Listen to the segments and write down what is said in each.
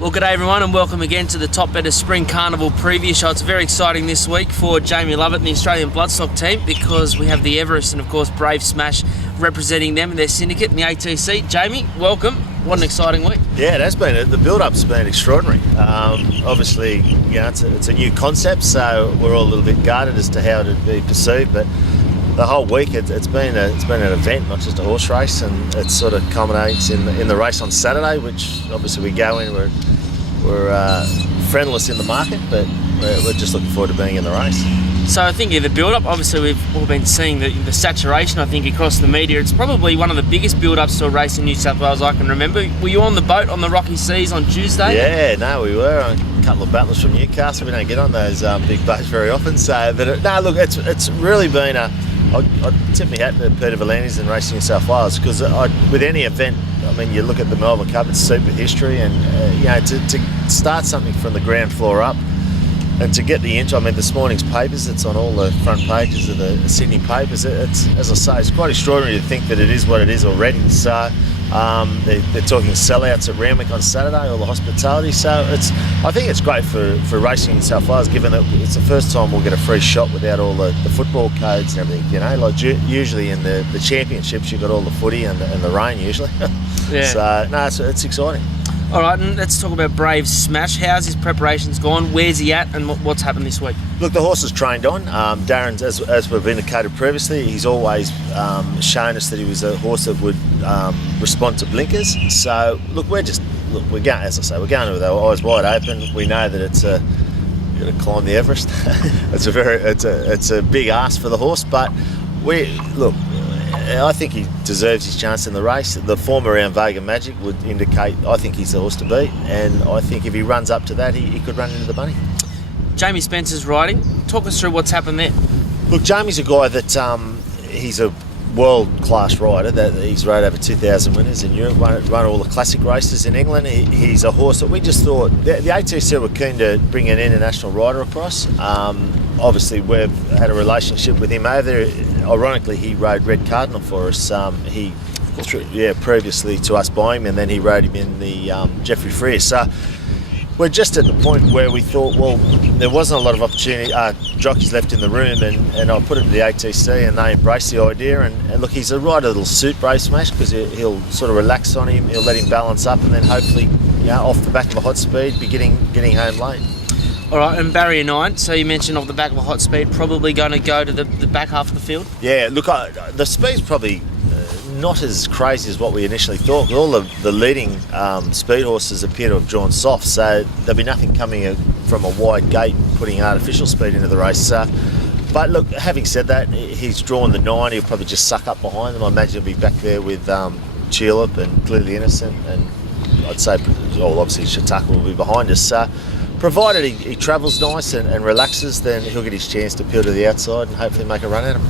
Well, g'day everyone and welcome again to the TopBetta Spring Carnival preview show. It's very exciting this week for Jamie Lovett and the Australian Bloodstock team because we have the Everest and of course Brave Smash representing them and their syndicate in the ATC. Jamie, welcome. What an exciting week. Yeah, it has been. The build-up's been extraordinary. Obviously, it's a new concept, so we're all a little bit guarded as to how it'd be perceived, but the whole week it's been an event, not just a horse race, and it sort of culminates in the race on Saturday, which obviously we go in. We're friendless in the market, but we're just looking forward to being in the race. So I think in the build-up, obviously we've all been seeing the saturation, I think, across the media. It's probably one of the biggest build-ups to a race in New South Wales I can remember. Were you on the boat on the Rocky Seas on Tuesday? Yeah, no, we were. A couple of battlers from Newcastle. We don't get on those big boats very often. So, look, it's really been I tip my hat to Peter V'landys and Racing New South Wales because with any event, I mean, you look at the Melbourne Cup, it's super history, and to start something from the ground floor up and to get the intro. I mean, this morning's papers, it's on all the front pages of the Sydney papers. It's, as I say, it's quite extraordinary to think that it is what it is already. So they're talking sellouts at Randwick on Saturday, all the hospitality. So I think it's great for racing in South Wales, given that it's the first time we'll get a free shot without all the football codes and everything. Like usually in the championships, you've got all the footy and the rain usually. Yeah. So no, it's exciting. All right, and let's talk about Brave Smash. How's his preparations gone? Where's he at, and what's happened this week? Look, the horse is trained on. Darren's, as we've indicated previously, he's always shown us that he was a horse that would respond to blinkers. So, look, we're going, as I say, we're going with our eyes wide open. We know that it's going to climb the Everest. it's a big ask for the horse, but I think he deserves his chance in the race. The form around Vega Magic would indicate I think he's the horse to beat, and I think if he runs up to that, he could run into the money. Jamie Spencer's riding. Talk us through what's happened there. Look, Jamie's a guy that he's a world-class rider. That he's rode over 2,000 winners in Europe, run all the classic races in England. He's a horse that we just thought the ATC were keen to bring an international rider across. Obviously, we've had a relationship with him over there. Ironically, he rode Red Cardinal for us. Previously to us buying him, and then he rode him in the Jeffrey Freer. So we're just at the point where we thought, well, there wasn't a lot of opportunity. Jockeys left in the room, and I put it to the ATC, and they embraced the idea. And look, he's a rider that'll suit Brave Smash because he'll sort of relax on him. He'll let him balance up, and then hopefully, off the back of a hot speed, be getting home late. All right, and barrier 9, so you mentioned off the back of a hot speed, probably going to go to the back half of the field? Yeah, look, the speed's probably not as crazy as what we initially thought. All the leading speed horses appear to have drawn soft, so there'll be nothing coming from a wide gate putting artificial speed into the race. But look, having said that, he's drawn the 9, he'll probably just suck up behind them. I imagine he'll be back there with Tulip and Clearly Innocent, and I'd say, obviously Shataka will be behind us. Provided he travels nice and relaxes, then he'll get his chance to peel to the outside and hopefully make a run at him.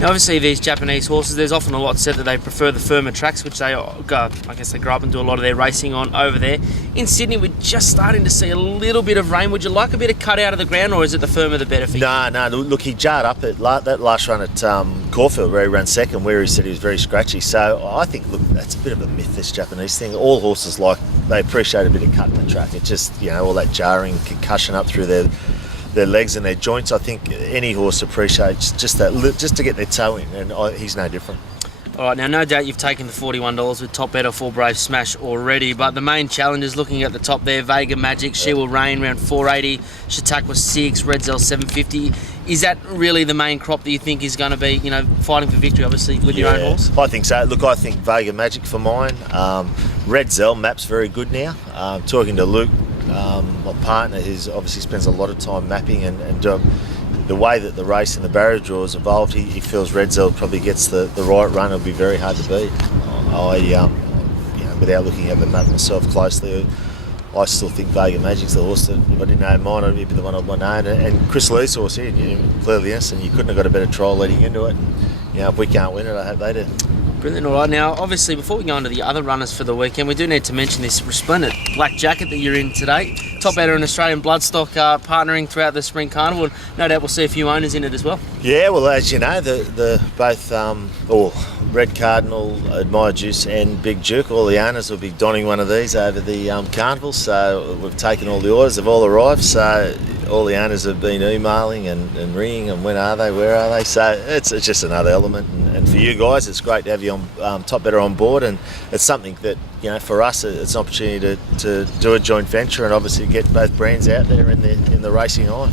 Now, obviously, these Japanese horses, there's often a lot said that they prefer the firmer tracks, which they grow up and do a lot of their racing on over there. In Sydney, we're just starting to see a little bit of rain. Would you like a bit of cut out of the ground, or is it the firmer the better for you? No. Look, he jarred up at that last run at Caulfield, where he ran second, where he said he was very scratchy. So I think, look, that's a bit of a myth, this Japanese thing. All horses they appreciate a bit of cut in the track. It's just, all that jarring, concussion up through their legs and their joints. I think any horse appreciates just to get their toe in, and he's no different. All right, now no doubt you've taken the $41 with TopBetta for Brave Smash already, but the main challenge is looking at the top there. Vega Magic, She Will Reign around 480, Shatak was 6, Red Zell 750. Is that really the main crop that you think is going to be, fighting for victory, obviously, with your own horse? I think so. Look, I think Vega Magic for mine. Red Zell map's very good now. Talking to Luke, my partner, who obviously spends a lot of time mapping, and the way that the race and the barrier draw has evolved, he feels Red Zell probably gets the right run. It'll be very hard to beat. Without looking at the map myself closely, I still think Vega Magic's the horse that, if I didn't know mine, it'd be the one I'd want to own. And Chris Lee's horse here, Clearly Innocent, you couldn't have got a better trial leading into it. If we can't win it, I hope they do. Brilliant. All right, now obviously before we go on to the other runners for the weekend, we do need to mention this resplendent black jacket that you're in today. TopBetta and Australian Bloodstock partnering throughout the Spring Carnival. And no doubt we'll see a few owners in it as well. Yeah, well, as you know, the both Red Cardinal, Admire Juice and Big Duke, all the owners will be donning one of these over the Carnival. So we've taken all the orders, they've all arrived. So all the owners have been emailing and ringing, and when are they, where are they? So it's just another element. And for you guys, it's great to have you on TopBetta on board, and it's something that, you know, for us, it's an opportunity to do a joint venture and obviously get both brands out there in the racing eye.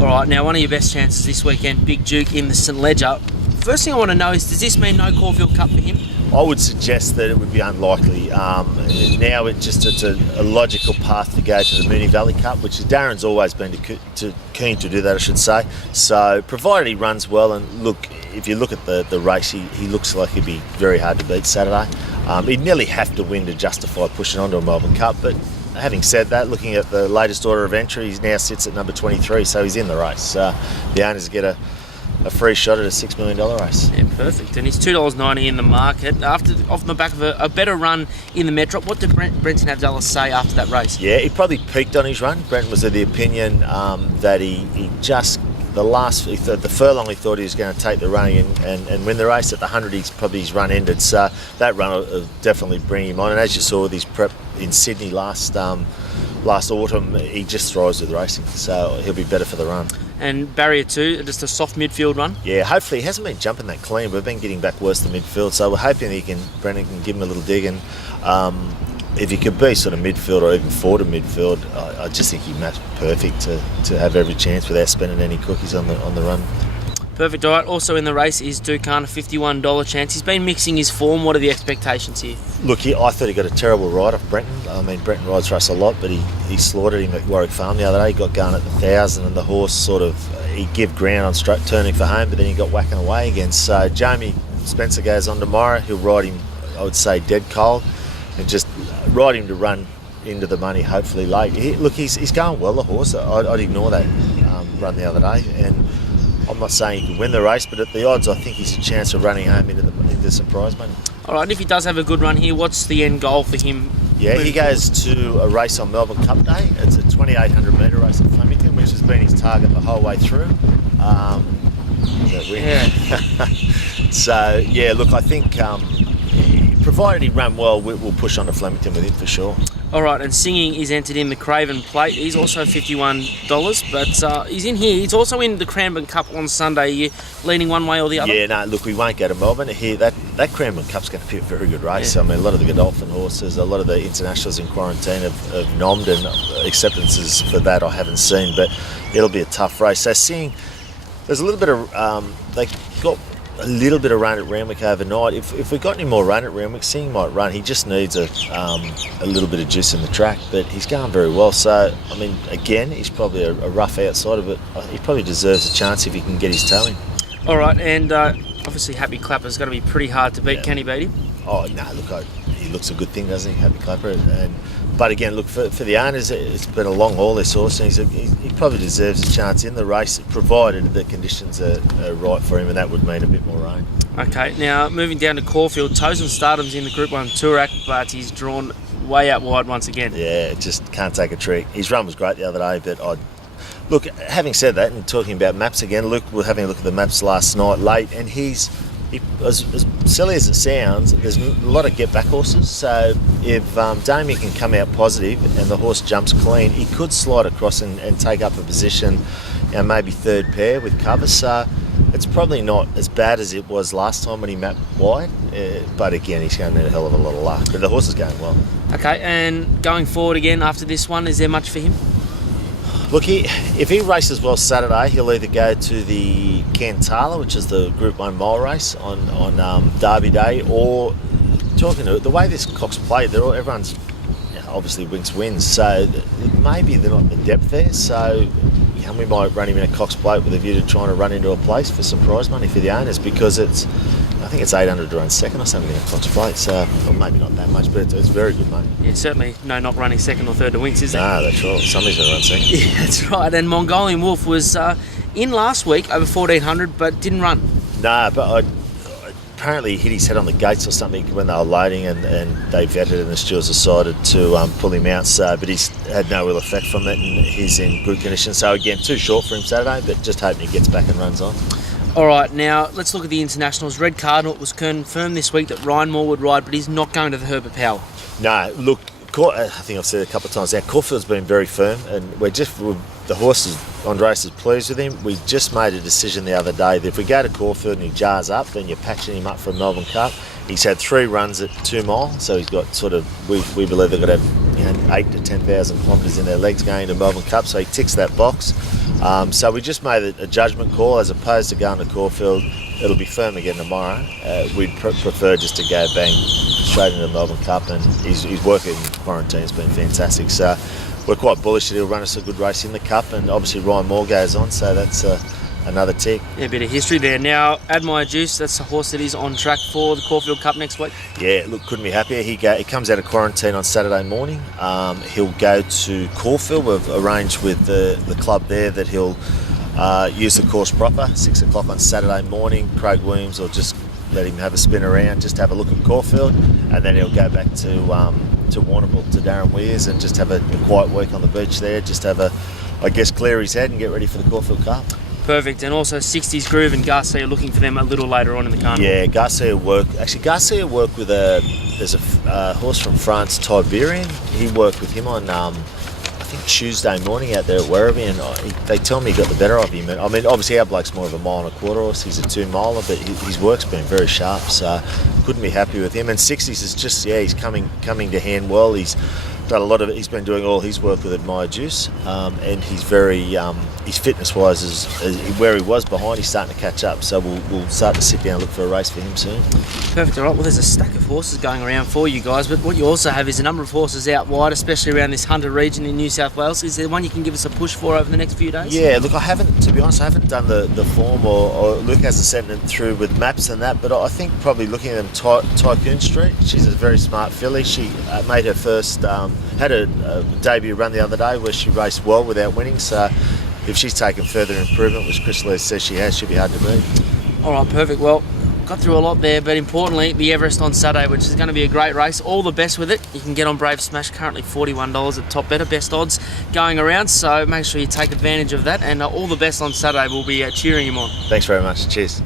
All right, now one of your best chances this weekend, Big Duke in the St Ledger. First thing I want to know is, does this mean no Caulfield Cup for him? I would suggest that it would be unlikely. Now it's a logical path to go to the Moonee Valley Cup, which Darren's always been keen to do that, I should say. So provided he runs well, and look, if you look at the race, he looks like he'd be very hard to beat Saturday. He'd nearly have to win to justify pushing on to a Melbourne Cup, but having said that, looking at the latest order of entry, he now sits at number 23, so he's in the race. The owners get a free shot at a $6 million race. Yeah, perfect. And he's $2.90 in the market. Off the back of a better run in the Metro, what did Brenton have to say after that race? Yeah, he probably peaked on his run. Brenton was of the opinion that he just, the furlong he thought he was going to take the running and win the race. At the 100, his run ended. So that run will definitely bring him on. And as you saw with his prep in Sydney last autumn, he just thrives with racing. So he'll be better for the run. And Barrier 2, just a soft midfield run? Yeah, hopefully he hasn't been jumping that clean. We've been getting back worse than midfield, so we're hoping Brendan can give him a little dig, and if he could be sort of midfield or even forward of midfield, I just think he matched perfect to have every chance without spending any cookies on the run. Perfect. All right, also in the race is Dukan, a $51 chance. He's been mixing his form. What are the expectations here? Look, I thought he got a terrible ride off Brenton. I mean, Brenton rides for us a lot, but he slaughtered him at Warwick Farm the other day. He got going at the 1,000, and the horse he gave ground on straight turning for home, but then he got whacking away again. So Jamie Spencer goes on tomorrow. He'll ride him, I would say, dead cold, and just ride him to run into the money, hopefully late. He's going well, the horse. I'd ignore that run the other day, and I'm not saying he can win the race, but at the odds, I think he's a chance of running home into some prize money. All right, if he does have a good run here, what's the end goal for him? Yeah, he goes to a race on Melbourne Cup Day. It's a 2,800 metre race at Flemington, which has been his target the whole way through. So, yeah, look, I think provided he ran well, we'll push on to Flemington with him for sure. All right, and Singing is entered in the Craven Plate. He's also $51, but he's in here. He's also in the Cranbourne Cup on Sunday. You're leaning one way or the other? Yeah, no, look, we won't go to Melbourne. Here, that Cranbourne Cup's going to be a very good race. Yeah. I mean, a lot of the Godolphin horses, a lot of the internationals in quarantine have nommed, and acceptances for that I haven't seen, but it'll be a tough race. So Singing, there's a little bit of, they got a little bit of run at Randwick overnight. If we got any more run at Randwick, Singing might run. He just needs a little bit of juice in the track, but he's going very well. So, I mean, again, he's probably a rough outsider, but he probably deserves a chance if he can get his toe in. All right, and obviously Happy Clapper's going to be pretty hard to beat. Yeah. Can he beat him? Oh, no, look, he looks a good thing, doesn't he, Happy Clapper? But again, look, for the owners, it's been a long haul, this horse, and he probably deserves a chance in the race, provided the conditions are right for him, and that would mean a bit more rain. Okay, now moving down to Caulfield, Tosun Stardom's in the Group 1 Tourak, but he's drawn way out wide once again. Yeah, just can't take a trick. His run was great the other day, but look, having said that, and talking about maps again, look, we're having a look at the maps last night late, and as silly as it sounds, there's a lot of get-back horses. So if Damien can come out positive and the horse jumps clean, he could slide across and take up a position, maybe third pair with cover. So it's probably not as bad as it was last time when he mapped wide. But again, he's going to need a hell of a lot of luck. But the horse is going well. Okay, and going forward again after this one, is there much for him? Look, if he races well Saturday, he'll either go to the Cantala, which is the Group 1 mile race on Derby Day, or talking to the way this Cox played, everyone's obviously wins. So maybe they're not the depth there. So we might run him in a Cox plate with a view to trying to run into a place for some prize money for the owners, because I think it's 800 to run second or something in a Cox plate, so well, maybe not that much, but it's very good money. Yeah, certainly no not running second or third to wins, is there? No, that's right. Somebody's going to run second. Yeah, that's right. And Mongolian Wolf was in last week over 1400, but didn't run. No, but apparently hit his head on the gates or something when they were loading, and they vetted and the stewards decided to pull him out. So, but he's had no real effect from it, and he's in good condition. So again, too short for him Saturday, but just hoping he gets back and runs on. All right, now let's look at the internationals. Red Cardinal, it was confirmed this week that Ryan Moore would ride, but he's not going to the Herbert Power. No, look, I think I've said it a couple of times now, Caulfield's been very firm, and the horses, Andres is pleased with him. We just made a decision the other day that if we go to Caulfield and he jars up, then you're patching him up for a Melbourne Cup. He's had 3 runs at 2 mile, so he's got sort of, we believe they've got to have 8 to 10,000 kilometres in their legs going to Melbourne Cup, so he ticks that box. So we just made a judgment call as opposed to going to Caulfield. It'll be firm again tomorrow. We'd prefer just to go bang straight into the Melbourne Cup, and his work in quarantine has been fantastic. So we're quite bullish that he'll run us a good race in the Cup, and obviously Ryan Moore goes on, so that's another tick. Yeah, a bit of history there. Now, Admire Juice, that's the horse that is on track for the Caulfield Cup next week. Yeah, look, couldn't be happier. He comes out of quarantine on Saturday morning. He'll go to Caulfield. We've arranged with the club there that he'll use the course proper, 6 o'clock on Saturday morning. Craig Williams will just let him have a spin around, just have a look at Caulfield, and then he'll go back to Warrnambool, to Darren Weirs, and just have a quiet week on the beach there, just have clear his head and get ready for the Caulfield Cup. Perfect, and also 60s Groove and Garcia looking for them a little later on in the Carnival. Yeah, Garcia work with there's a horse from France, Tiberian. He worked with him on I think Tuesday morning out there at Werribee, and they tell me he got the better of him. I mean, obviously our bloke's more of a 1.25 mile horse. He's a 2 miler, but his work's been very sharp, so couldn't be happy with him. And 60s is just, he's coming to hand well. He's done a lot of it. He's been doing all his work with Admire Juice, and he's very his fitness wise is where he was behind. He's starting to catch up, so we'll start to sit down and look for a race for him soon. Perfect. All right, well, there's a stack of horses going around for you guys, but what you also have is a number of horses out wide, especially around this Hunter region in New South Wales. Is there one you can give us a push for over the next few days? Yeah, look, to be honest, I haven't done the form, or Luke hasn't sent it through with maps and that, but I think probably looking at them, Tycoon Street. She's a very smart filly. She made her first, had a debut run the other day where she raced well without winning, so if she's taken further improvement, which Chris Lee says she has, she'll be hard to beat. All right, perfect. Well, got through a lot there, but importantly, the Everest on Saturday, which is going to be a great race. All the best with it. You can get on Brave Smash, currently $41 at TopBetta, best odds going around, so make sure you take advantage of that, and all the best on Saturday. We'll be cheering him on. Thanks very much. Cheers.